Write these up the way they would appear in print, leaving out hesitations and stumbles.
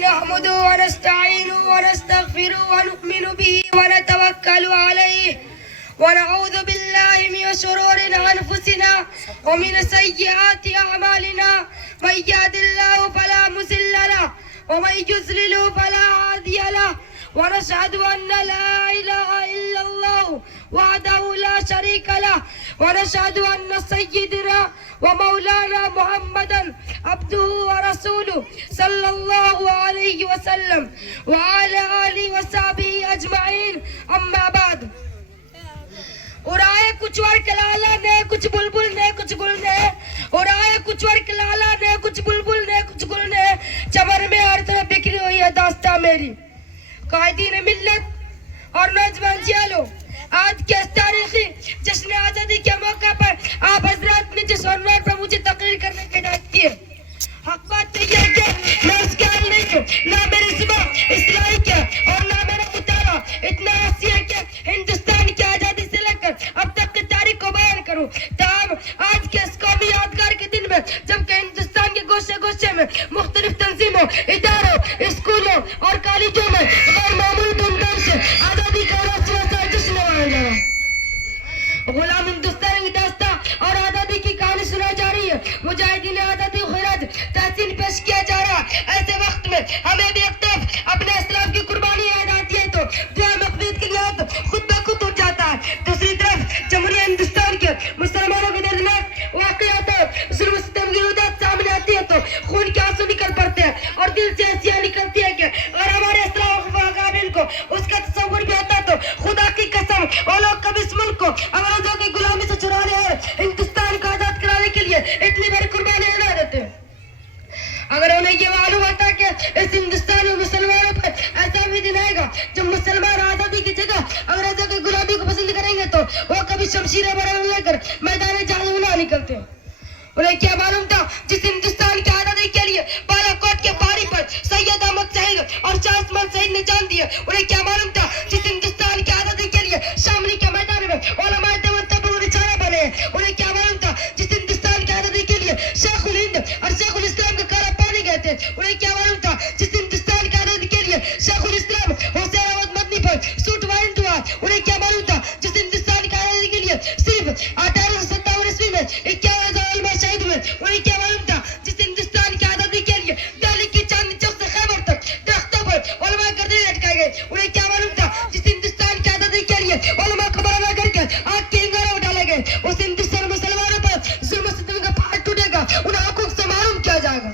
نحمده ونستعينه ونستغفره ونؤمن به ونتوكل عليه ونعوذ بالله من شرور أنفسنا ومن سيئات أعمالنا من يهد الله فلا مضل له ومن يضلل فلا هادي له ونشهد أن لا إله إلا الله وحده لا شريك له ونشهد أن سيدنا ومولانا محمدا عبده ورسوله صلى الله عليه وسلم وعلى آله وصحبه أجمعين أما بعد اور آئے کچھ ورک لالا نے کچھ بلبل نے کچھ گل نے اور آئے کچھ ورک لالا نے کچھ بلبل نے کچھ گل نے چمن میں ہر طرف بکھری ہوئی ہے داستان میری قائدین ملت اور نوجوان جیالو آج کے اس تاریخی جشن آزادی کے موقع پر آپ حضرات نے جس عنوان پر مجھے تقریر کرنے کی ہدایت کی ہے حق بات تو یہ ہے کہ میں اس کے حال نہیں ہوں نہ میری زبان اسلامی کیا اور نہ میرا مطالعہ اتنا ایسی ہے کہ ہندوستان کی آزادی سے لے کر اب تک کی تاریخ کو بیان کروں تاہم آج کے اس قومی یادگار کے دن میں جبکہ ہندوستان کے گوشے گوشے میں مختلف تنظیموں اداروں اسکولوں اور کالجوں میں غیر معمولی دھوم دھام سے آزادی کا جشن منایا گیا غلام ہندوستان کی داستان اور آزادی کی کہانی سنائی جا رہی ہے مجاہدین آزادی خراج تحسین پیش کیا جا رہا ایسے وقت میں ہمیں بھی ایک طرف اپنے اسلام کی قربانی یاد آتی ہے تو دعا مقبولیت کی یاد خود بخود ہو جاتا ہے دوسری طرف جمہوریہ ہندوستان کے مسلمانوں کے دردناک واقعات اور ظلم و ستم کی روایات سامنے آتی ہے تو خون کے آنسو نکل پڑتے ہیں اور دل سے ہنسیاں نکلتی ہے کہ اگر ہمارے اسلام و اقابل کو اس کا تصور بھی ہوتا تو خدا کی قسم وہ لوگ کبھی اس ملک کو انگریزوں کی غلامی سے چھڑانے اور ہندوستان کو آزاد کرانے کے لیے اتنی بڑی قربانی نہ دیتے اگر انہیں یہ معلوم ہوتا کہ اس ہندوستان میں مسلمانوں پر ایسا بھی دن آئے گا جب مسلمان آزادی کی جگہ انگریزوں کی غلامی کو پسند کریں گے تو وہ کبھی شمشیریں برآں لے کر میدان جنگ میں نہ نکلتے انہیں کیا معلوم تھا جس ہندوستان کی آزادی کے لیے بالا کوٹ کے پہاڑی پر سید احمد شہید اور شاہ عثمان شہید نے جان دی انہیں کیا معلوم تھا جس ہندوستان کی آزادی کے لیے شاملی کے میدان میں علماء دیوبند تبر نشانہ بنے انہیں کیا معلوم تھا جس ہندوستان کی آزادی کے لیے شیخ الہند اور شیخ الاسلام کا کالا پانی گئے تھے انہیں کیا معلوم تھا جس ہندوستان کی آزادی کے لیے شیخ الاسلام حسین احمد مدنی پر سوٹ وائرنٹ ہوا انہیں کیا معلوم تھا جس ہندوستان کی آزادی کے لیے صرف 1857 عیسوی میں 51,000 علماء شہید ہوئے انہیں کیا معلوم تھا جس ہندوستان کی آزادی کے لیے دہلی کی چاندنی چوک سے خیبر تک درختوں پر علماء گردے لٹکائے گئے انہیں کیا معلوم تھا جس ہندوستان کی آزادی کے لیے علماء کو برآں کر کے آگ کے انگاروں میں ڈالے گئے اس ہندوستان مسلمانوں پر ظلم و ستم کا پہاڑ ٹوٹے گا انہیں حقوق سے محروم کیا جائے گا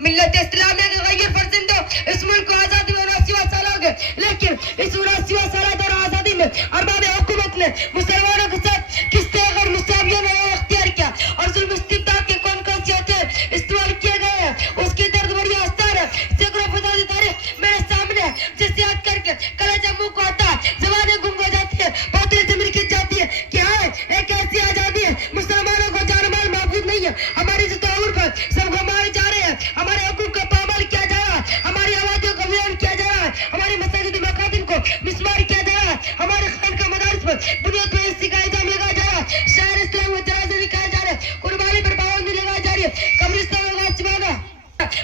ملت اسلامیہ کے غیر فرزندوں اس ملک کو آزادی میں 79 سال ہو گئے لیکن اس 79 سالہ دور آزادی میں ارباب حکومت نے مسلمانوں کے ساتھ کس طرح غیر مساویانہ رویہ اختیار کیا اور ظلم و استبداد کے کون کون سے ہتھیار استعمال کیے گئے ہیں اس کی درد بھری آستار ہے سینکڑوں فسادی تاریخ میرے سامنے ہے جس یاد کر کے کلیجہ منہ کو آتا ہے زبانیں گم ہو جاتی ہے باطل زمین کھنچ جاتی ہے کہ ہاں ایک ایسی آزادی ہے مسلمانوں کو جان مال محفوظ نہیں ہے ہماری ستاور پر سب کو مارے جا رہے ہیں ہمارے حقوق کا پامال کیا جا رہا ہے ہماری آوازوں کو ویران کیا جا رہا ہے ہماری مساجد مقاصد کو مسمار کیا جا رہا ہے ہمارے خان کا مدارس پر بنیاد پر اس کا الزام لگایا جا رہا ہے شہر اسلام میں جنازے نکالے جا رہے ہیں قربانی پر پابندی لگائی جا رہی ہے قبرستان میں واجبانہ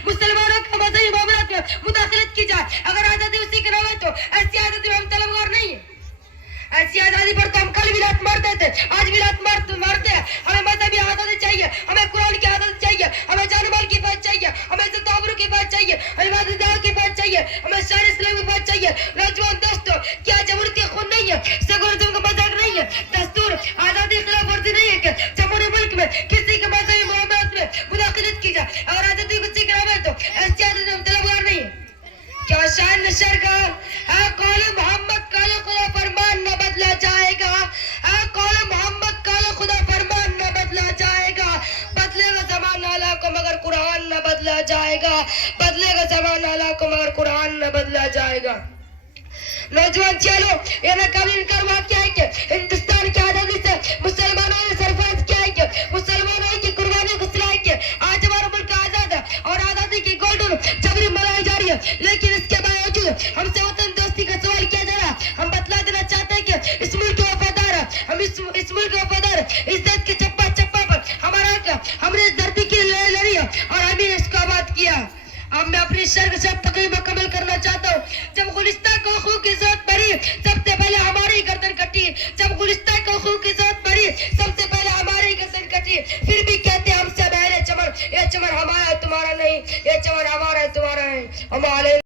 مسلمانوں کے مذہبی معاملات میں مداخلت کی جائے اگر آزادی اسی کے نام ہے تو ایسی آزادی میں ہم طلبگار نہیں ہیں ایسی آزادی پر تو ہم کل بھی لات مارتے تھے آج بھی لات مارتے ہیں ہمیں مذہبی آزادی چاہیے ہمیں قرآن کی آزادی چاہیے ہمیں جان مال کی بات چاہیے ہمیں عزت آبرو کی بات چاہیے ہمیں عبادت کی بات چاہیے ہمیں شہر اسلام کی بات چاہیے نوجوان دوستو کیا جمہوریت خون نہیں ہے سیکولرزم کا مذاق نہیں ہے دستور آزادی خلاف ورزی نہیں ہے کہ جمہوری ملک میں کسی کے مذہبی معاملات میں مداخلت کی جائے اگر آزادی کو اسی کے نام ہے تو ایسی آزادی ہم طلبگار نہیں ہیں کیا شان نشر کا ہے قول محمد کال خدا فرمان نہ بدلا جائے گا ہے قول محمد کال خدا فرمان نہ بدلا جائے گا بدلے گا زمانہ اللہ کو مگر قرآن نہ بدلا جائے گا بدلے گا زمانہ اللہ کو مگر قرآن نہ بدلا جائے گا نوجوان چلو یہ نہ کبھی انکار واقعہ ہے کہ ہندوستان کی آزادی سے مسلمانوں نے سرفراز کیا ہے کہ مسلمانوں کی قربانی کو سلائی کہ آج ہمارا ملک آزاد ہے اور آزادی کی گولڈن جبری منائی جا رہی ہے لیکن اس کے باوجود ہم سے وطن دوستی کا سوال کیا جا رہا ہے ہم بتلا دینا چاہتے ہیں کہ اس ملک کے وفادار ہیں ہم اس ملک کے وفادار عزت کے چپا چپا پر ہمارا حق ہم نے اس دھرتی کی لڑائی لڑی ہے اور ہم نے اس کو آباد کیا اب میں اپنی شرح سے تقریب مکمل کرنا چاہتا ہوں. جب گلستہ کو خون کی ضرورت پڑی سب سے پہلے ہماری گردن کٹی. جب گلستہ کو خون کی ضرورت پڑی سب سے پہلے ہماری گردن کٹی. پھر بھی کہتے ہم سے بہرے چمن, یہ چمن ہمارا ہے تمہارا نہیں, یہ چمن ہمارا ہے تمہارا نہیں. ہمارے